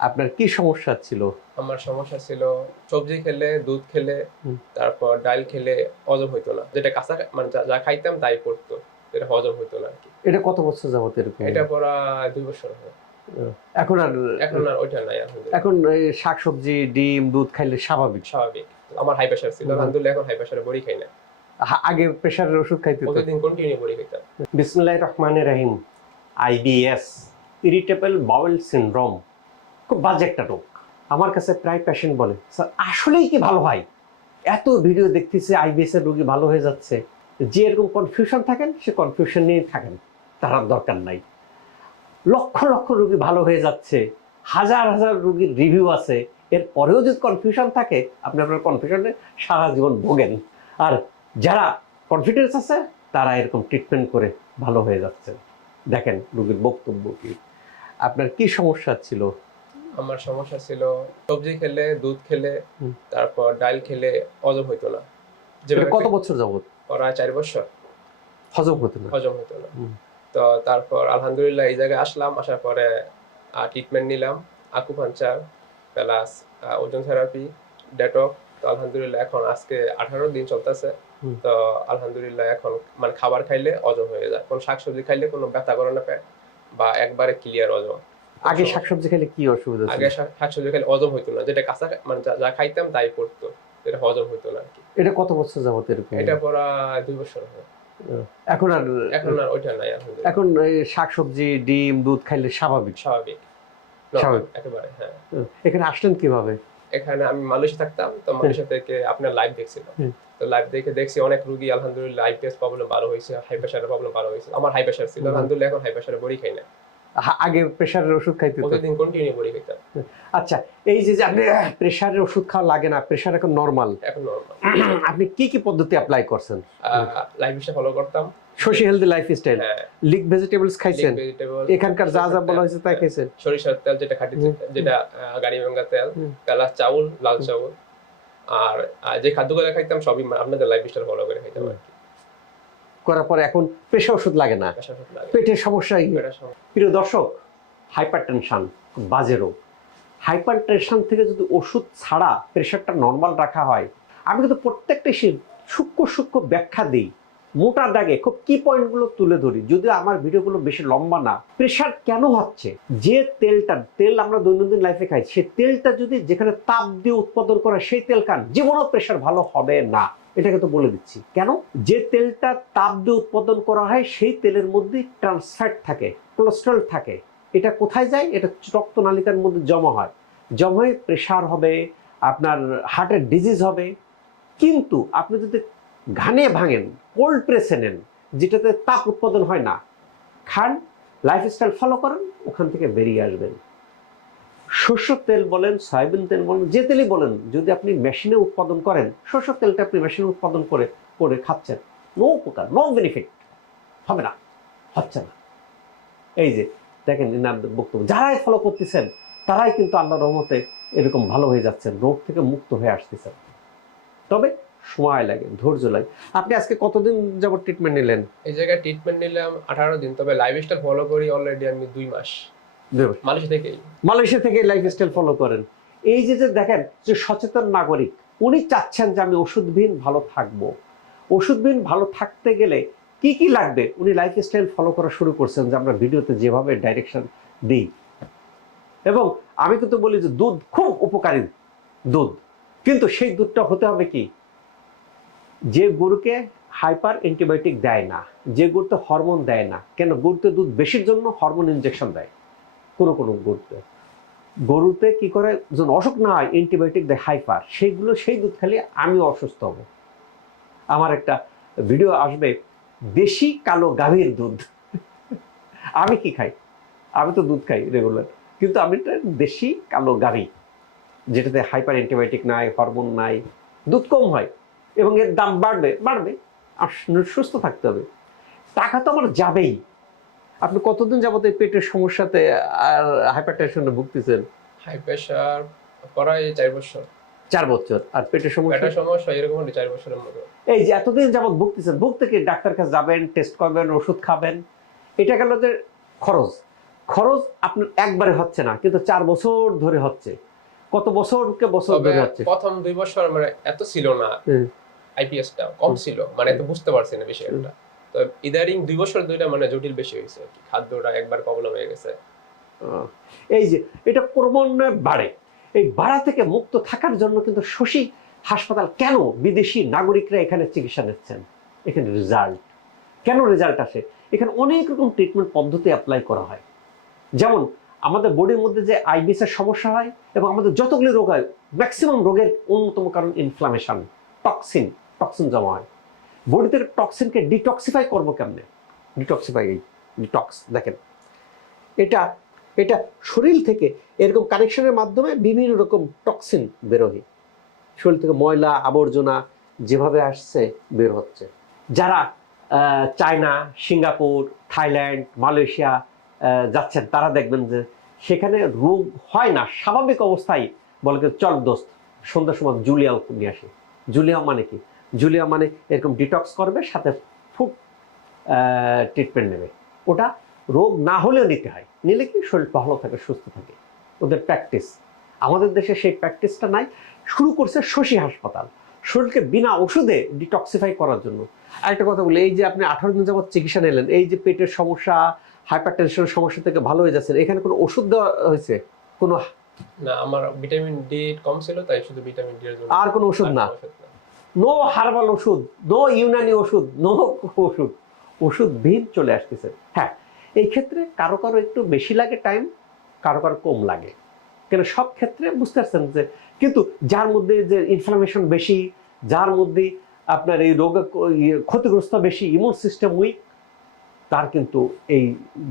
আপনার কি সমস্যা ছিল? আমার সমস্যা ছিল সবজি খেলে দুধ খেলে তারপর ডাল খেলে হজম হইতো না। যেটা কাঁচা মানে যা- খাইতাম তাই পড়তো যেটা হজম হইতো না আর কি এটা কত বছর যাবত এরকম? এটা পড়া দুই বছর হয় এখন আর এখন আর ওইটা নাই এখন শাকসবজি ডিম দুধ খাইলে স্বাভাবিক? স্বাভাবিক। আমার হাই প্রেশার ছিল হুম। আলহামদুলিল্লাহ এখন হাই প্রেশারে বড়ি খাই না। আগে প্রেশারের ওষুধ খাইতে প্রতিদিন কন্টিনিউ বড়ি খাইতাম। বিসমুল্লাহ রহমানের রাহিম আইবিএস ইরিটেবল বাউল সিনড্রোম খুব বাজে একটা রোগ। আমার কাছে প্রায় পেশেন্ট বলে, স্যার, আসলেই কি ভালো হয়? এত ভিডিও দেখতেছি আইবিএস এর রোগী ভালো হয়ে যাচ্ছে। যে এরকম কনফিউশন থাকেন, সে কনফিউশন নিয়ে থাকেন। তার দরকার নাই। লক্ষ লক্ষ রোগী ভালো হয়ে যাচ্ছে। হাজার হাজার রোগীর রিভিউ আছে। এর পরেও যদি কনফিউশন থাকে, আপনি আপনার কনফিউশনে সারা জীবন ভোগেন। আর যারা কনফিডেন্স আছে, তারা এরকম ট্রিটমেন্ট করে ভালো হয়ে যাচ্ছে। দেখেন রোগীর বক্তব্য কি। আপনার কি সমস্যা ছিল? আমার সমস্যা ছিল সবজি খেলে দুধ খেলে তারপর ডাল খেলে হজম হইতো না। কত বছর যাবত প্রায় চার বছর। হজম হতো না? হজম হতো না। তো তারপর আলহামদুলিল্লাহ এই জায়গায় আসলাম আসার পরে ট্রিটমেন্ট নিলাম acupuncture plus ozone therapy detox তো আলহামদুলিল্লাহ এখন আজকে আঠারো দিন চলতেছে। তো আলহামদুলিল্লাহ এখন মানে খাবার খাইলে অজম হয়ে যায়। কোনো শাকসবজি খাইলে কোনো ব্যথা করে না পেট বা একবারে ক্লিয়ার হজম। আগে শাকসবজি খেলে কি অসুবিধা আগে শাকসবজি খাইলে হজম হইতো না। যেটা কাঁচা মানে যা- খাইতাম তাই পড়তো। যেটা হজম হইতো না এটা কত বছর যাবত এরকম? এটা পড়া দুই বছর হয় এখন আর এখন আর ওইটা নাই এখন শাকসবজি ডিম দুধ খাইলে স্বাভাবিক? স্বাভাবিক। স্বাভাবিক। একেবারে হ্যাঁ। এখানে আসলেন কীভাবে? এখানে আমি মালয়েশিয়া থাকতাম তো মালয়েশিয়া থেকে আপনার লাইভ দেখছিলাম। তো লাইভ দেখে দেখছি অনেক রুগী আলহামদুলিল্লাহ আইপিএস প্রবলেম ভালো হয়েছে হাই প্রেশারের প্রবলেম ভালো হয়েছে। আমার হাই প্রেশার ছিল আলহামদুলিল্লাহ এখন হাই প্রেশারে বড়ি খাই না। আগে প্রেশারের ওষুধ খাইতে প্রতিদিন কন্টিনিউ বড়ি খাইতাম আচ্ছা এই যে আপনি প্রেশারের ওষুধ খাওয়া লাগে না প্রেশার এখন নর্মাল এখন নর্মাল আপনি কি কি পদ্ধতি অ্যাপ্লাই করছেন? লাইভ স্টাইল ফলো করতাম। শশী হেলদি লাইফ স্টাইল হ্যাঁ। লিক ভেজিটেবলস খাইছেন? এখানকার যা যা বলা হয়েছে তাই খাইছেন? সরিষার তেল যেটা খাঁটি। যেটা গাড়ি ভাঙ্গা তেল। প্লাস চাউল লাল চাউল। আর যে খাদ্যগুলো খাইতাম সবই আপনাদের লাইফ স্টাইল ফলো করে খাইতাম করার পর এখন প্রেশার ওষুধ লাগে না। পেশা। পেটের সমস্যা। প্রিয় দর্শক হাইপার টেনশন বাজে রোগ। হাইপার টেনশন থেকে যদি ওষুধ ছাড়া প্রেশারটা নর্মাল রাখা হয় আমি কিন্তু প্রত্যেকটা সূক্ষ্ম সূক্ষ্ম ব্যাখ্যা দিই। মোটা দাগে খুব কি পয়েন্টগুলো তুলে ধরি। যদিও আমার ভিডিওগুলো বেশি লম্বা না। প্রেশার কেন হচ্ছে? যে তেলটা তেল আমরা দৈনন্দিন লাইফে খাই সে তেলটা যদি যেখানে তাপ দিয়ে উৎপাদন করা সেই তেল খান জীবনও প্রেশার ভালো হবে না। এটাকে তো বলে দিচ্ছি। কেন? যে তেলটা তাপ দিয়ে উৎপাদন করা হয়, সেই তেলের মধ্যে ট্রান্সফ্যাট থাকে কোলেস্ট্রল থাকে। এটা কোথায় যায়? এটা রক্তনালিকার মধ্যে জমা হয়। জমা হয়ে প্রেশার হবে, আপনার হার্টের ডিজিজ হবে। কিন্তু আপনি যদি ঘানে ভাঙেন কোল্ড প্রেসে নেন, যেটাতে তাপ উৎপাদন হয় না, খান লাইফস্টাইল ফলো করেন, ওখান থেকে বেরিয়ে আসবেন। শস্য তেল বলেন, সয়াবিন তেল বলেন, যে তেলই বলেন, যদি আপনি মেশিনে উৎপাদন করেন, শস্য তেলটা আপনি মেশিনে উৎপাদন করে করে খাচ্ছেন, নো উপকার, নো বেনিফিট হবে না, হচ্ছে না। এই যে, দেখেন ইনার বক্তব্য, যারাই ফলো করতেছেন, তারাই কিন্তু আল্লাহ রহমতে এরকম ভালো হয়ে যাচ্ছেন, রোগ থেকে মুক্ত হয়ে আসতেছেন। তবে সময় লাগে, ধৈর্য লাগে। আপনি আজকে কতদিন যাবত ট্রিটমেন্ট নিলেন? এই জায়গায় ট্রিটমেন্ট নিলাম আঠারো দিন, তবে লাইফ স্টাইল ফলো করি অলরেডি আমি দুই মাস। মালয়েশিয়া থেকেই। মালয়েশিয়া থেকে লাইফস্টাইল ফলো করেন। এই যে যে দেখেন যে সচেতন নাগরিক উনি চাচ্ছেন যে আমি ওষুধবিহীন ভালো থাকব। ওষুধবিহীন ভালো থাকতে গেলে কি কি লাগবে? উনি লাইফস্টাইল ফলো করা শুরু করছেন যে আমরা ভিডিওতে যেভাবে ডাইরেকশন দিই। এবং আমি কিন্তু বলি যে দুধ খুব উপকারী দুধ। কিন্তু সেই দুধটা হতে হবে কি? যে গরুকে হাইপার অ্যান্টিবায়োটিক দেয় না যে গরুতে হরমোন দেয় না। কেন? গরুতে দুধ বেশির জন্য হরমোন ইনজেকশন দেয়। কোনো কোনো গরুতে। গরুতে কি করে? যখন অসুখ না হয় অ্যান্টিবায়োটিক দেয় হাইপার সেইগুলো সেই দুধ খেলে আমিও অসুস্থ হব। আমার একটা ভিডিও আসবে, দেশি কালো গাভীর দুধ। আমি কি খাই? আমি তো দুধ খাই রেগুলার কিন্তু আমি দেশি কালো গাভী, যেটাতে হাইপার অ্যান্টিবায়োটিক নাই হরমোন নাই, দুধ কম হয় এবং এর দাম বাড়বে বাড়বে, আর সুস্থ থাকতে হবে। টাকা তো আমার যাবেই। আপনি কতদিন যাবত এই পেটের সমস্যাতে আর হাইপার টেনশনে ভুগতেছেন? হাই প্রেশার প্রায় চার বছর। চার বছর। আর পেটের সমস্যা? পেটের সমস্যা এরকম হলে চার বছরের মতো। এই যে এতদিন যাবত ভুগতেছেন ভুগতে কি ডাক্তার কাছে যাবেন টেস্ট করবেন ওষুধ খাবেন? এটা গেল যে খরচ। খরচ আপনার একবারে হচ্ছে না কিন্তু চার বছর ধরে হচ্ছে। কত বছরকে বছর তবে ধরে হচ্ছে? প্রথম দুই বছর মানে এত ছিল না। আইপিএসটা কম ছিল। মানে এত বুঝতে পারছি না বিষয়টা। তো ইদারিং দুই বছর দুইটা মানে জটিল বেশি হয়েছে খাদ্যটা একবার প্রবলেম হয়ে গেছে। এই যে, এটা ক্রমান্বয়ে বাড়ে। এই বাড়া থেকে মুক্ত থাকার জন্য কিন্তু শশী হাসপাতাল কেন বিদেশি নাগরিকরা এখানে চিকিৎসা নিচ্ছেন? এখানে রেজাল্ট কেন রেজাল্ট আসে? এখানে অনেক রকম ট্রিটমেন্ট পদ্ধতি অ্যাপ্লাই করা হয়। যেমন, আমাদের বডির মধ্যে যে আইবিএস এর সমস্যা হয় এবং আমাদের যতগুলি রোগ হয় ম্যাক্সিমাম রোগের অন্যতম কারণ ইনফ্লামেশন টক্সিন টক্সিন জমা হয়। বডিতে টক্সিনকে ডিটক্সিফাই করব কেমনে? ডিটক্সিফাই এই ডিটক্স দেখেন। এটা এটা শরীর থেকে এরকম কানেকশনের মাধ্যমে বিভিন্ন রকম টক্সিন বেরোয়। শরীর থেকে ময়লা, আবর্জনা যেভাবে আসছে বের হচ্ছে। যারা চায়না, সিঙ্গাপুর, থাইল্যান্ড, মালয়েশিয়া যাচ্ছেন, তারা দেখবেন যে সেখানে রোগ হয় না। স্বাভাবিক অবস্থায় বলে চল দোস্ত, সন্ধ্যার সময় জুলিয়াও নিয়ে আসে। জুলিয়া মানে কি? জুলিয়া মানে এরকম ডিটক্স করবে সাথে ফুড ট্রিটমেন্ট নেবে। ওটা রোগ না হলেও নিতে হয়। নিলে কি শরীর ভালো থাকে সুস্থ থাকে। ওদের প্র্যাকটিস আমাদের দেশে সেই প্র্যাকটিসটা নাই। শুরু করছে শশী হাসপাতাল। শরীরকে বিনা ওষুধে ডিটক্সিফাই করার জন্য। আরেকটা কথা বলি এই যে আপনি আঠারো দিন যাবত চিকিৎসা নিলেন এই যে পেটের সমস্যা হাইপার টেনশনের সমস্যা থেকে ভালো হয়ে যাচ্ছে এখানে কোনো ওষুধ দেওয়া হয়েছে? কোনো না আমার ভিটামিন ডি কম ছিল তাই শুধু ভিটামিন ডি আর কোনো ওষুধ না। না হার্বাল ওষুধ নো ইউনানি ওষুধ নো ওষুধ। ওষুধ ওষুধবিহীন চলে আসতেছে। হ্যাঁ এই ক্ষেত্রে কারও কারও একটু বেশি লাগে টাইম কারও কারও কম লাগে। কেন? সব ক্ষেত্রে বুঝতে পারছেন যে, কিন্তু যার মধ্যে যে ইনফ্লামেশন বেশি, যার মধ্যে আপনার এই রোগ ক্ষতিগ্রস্ত বেশি ইমিউন সিস্টেম উইক তার কিন্তু এই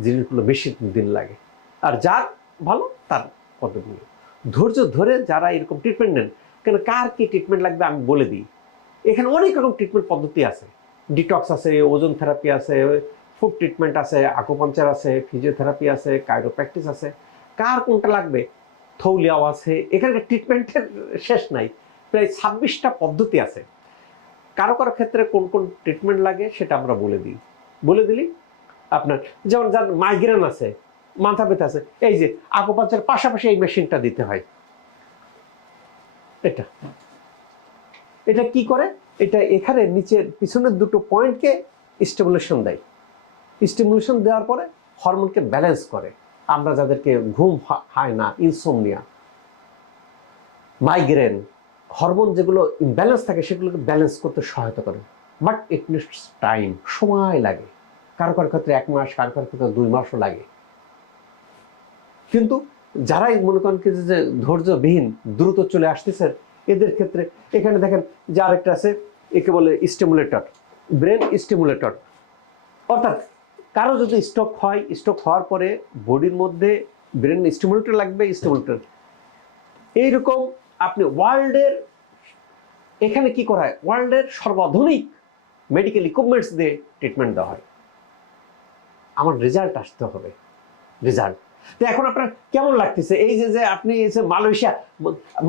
জিনিসগুলো বেশি দিন লাগে। আর যার ভালো, তার কত দিন ধৈর্য ধরে যারা এরকম ট্রিটমেন্ট নেন, কেন? কার কি ট্রিটমেন্ট লাগবে আমি বলে দিই। এখানে অনেক রকম ট্রিটমেন্ট পদ্ধতি আছে। ডিটক্স আছে, ওজন থেরাপি আছে ফুড ট্রিটমেন্ট আছে আকুপাঞ্চার আছে ফিজিওথেরাপি আছে কাইরোপ্র্যাকটিস আছে। কার কোনটা লাগবে? থৌলিয়াও আছে এখানকার ট্রিটমেন্টের শেষ নাই। প্রায় ছাব্বিশটা পদ্ধতি আছে। কারও কারও ক্ষেত্রে কোন কোন ট্রিটমেন্ট লাগে সেটা আমরা বলে দিই। বলে দিলি? আপনার যেমন যার মাইগ্রেন আছে, মাথা ব্যথা আছে, এই যে আকুপাঞ্চার পাশাপাশি এই মেশিনটা দিতে হয়। এটা। এটা কি করে? এটা এখানে নিচের পিছনের দুটো পয়েন্টকে স্টিমুলেশন দেয়। স্টিমুলেশন দেওয়ার পরে হরমোনকে ব্যালেন্স করে। আমরা যাদেরকে ঘুম হয় না ইনসোমনিয়া মাইগ্রেন হরমোন যেগুলো ইমব্যালেন্স থাকে সেগুলোকে ব্যালেন্স করতে সহায়তা করে। বাট ইট নিডস টাইম সময় লাগে। কারও কারও ক্ষেত্রে এক মাস, কারও কারও ক্ষেত্রে দুই মাসও লাগে। কিন্তু যারাই মনে করেন যে ধৈর্যবিহীন দ্রুত চলে আসতেছেন এদের ক্ষেত্রে এখানে দেখেন যে আরেকটা আছে, একে বলে স্টিমুলেটর ব্রেন স্টিমুলেটর অর্থাৎ কারও যদি স্ট্রোক হয় স্ট্রোক হওয়ার পরে বডির মধ্যে ব্রেন স্টিমুলেটর লাগবে স্টিমুলেটর এইরকম আপনি ওয়ার্ল্ডের এখানে কি করা হয়? ওয়ার্ল্ডের সর্বাধুনিক মেডিকেল ইকুইপমেন্টস দিয়ে ট্রিটমেন্ট দেওয়া হয়। আমার রেজাল্ট আসতে হবে। রেজাল্ট তো এখন আপনার কেমন লাগতেছে? এই যে যে আপনি এই যে মালয়েশিয়া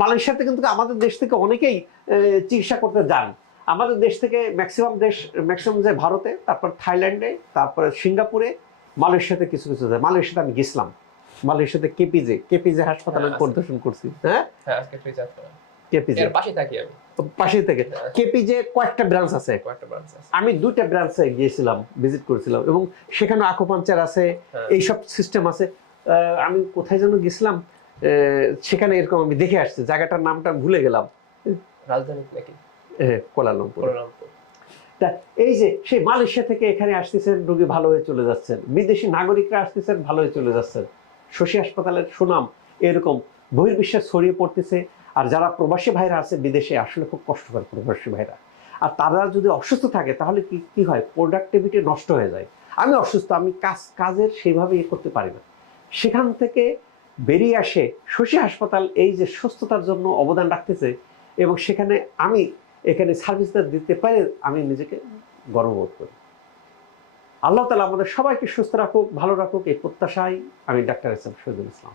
মালয়েশিয়াতে কিন্তু আমাদের দেশ থেকে অনেকেই চিকিৎসা করতে যান। আমাদের দেশ থেকে ম্যাক্সিমাম দেশ ম্যাক্সিমাম যায় ভারতে তারপর থাইল্যান্ডে তারপরে সিঙ্গাপুরে মালয়েশিয়াতে কিছু কিছু যায়। মালয়েশিয়াতে আমি গেছিলাম। মালয়েশিয়াতে কেপিজে কেপিজে হাসপাতালে হ্যাঁ, পরিদর্শন করছি। হ্যাঁ? হ্যাঁ কেপিজে। পাশে থাকি আমি। পাশে থেকে। হ্যাঁ, কেপিজে কয়েকটা ব্রাঞ্চ আছে। কয়েকটা ব্রাঞ্চ আছে। আমি দুইটা ব্রাঞ্চে গিয়েছিলাম ভিজিট করেছিলাম এবং সেখানে আকুপাঞ্চার আছে। এইসব সিস্টেম আছে। আমি কোথায় যেন গেছিলাম সেখানে এরকম আমি দেখে আসছি জায়গাটার নামটা ভুলে গেলাম। রাজধানী নাকি হ্যাঁ, কোলালামপুর। কোলালামপুর। তা এই যে সেই মালয়েশিয়া থেকে এখানে আসতেছেন রোগী ভালো হয়ে চলে যাচ্ছেন। বিদেশি নাগরিকরা আসতেছেন ভালো হয়ে চলে যাচ্ছেন। শশী হাসপাতালের সুনাম এরকম বহির্বিশ্বে ছড়িয়ে পড়তেছে। আর যারা প্রবাসী ভাইরা আছে বিদেশে আসলে খুব কষ্টকর প্রবাসী ভাইরা। আর তারা যদি অসুস্থ থাকে তাহলে কি কি হয়? প্রোডাক্টিভিটি নষ্ট হয়ে যায়। আমি অসুস্থ আমি কাজ কাজের সেইভাবে ইয়ে করতে পারি না। সেখান থেকে বেরিয়ে আসে শশী হাসপাতাল, এই যে সুস্থতার জন্য অবদান রাখতেছে এবং সেখানে আমি এখানে সার্ভিসটা দিতে পারে আমি নিজেকে গর্ববোধ করি। আল্লাহ তালা আমাদের সবাইকে সুস্থ রাখুক, ভালো রাখুক, এই প্রত্যাশায় আমি ডাক্তার এস শহীদুল ইসলাম।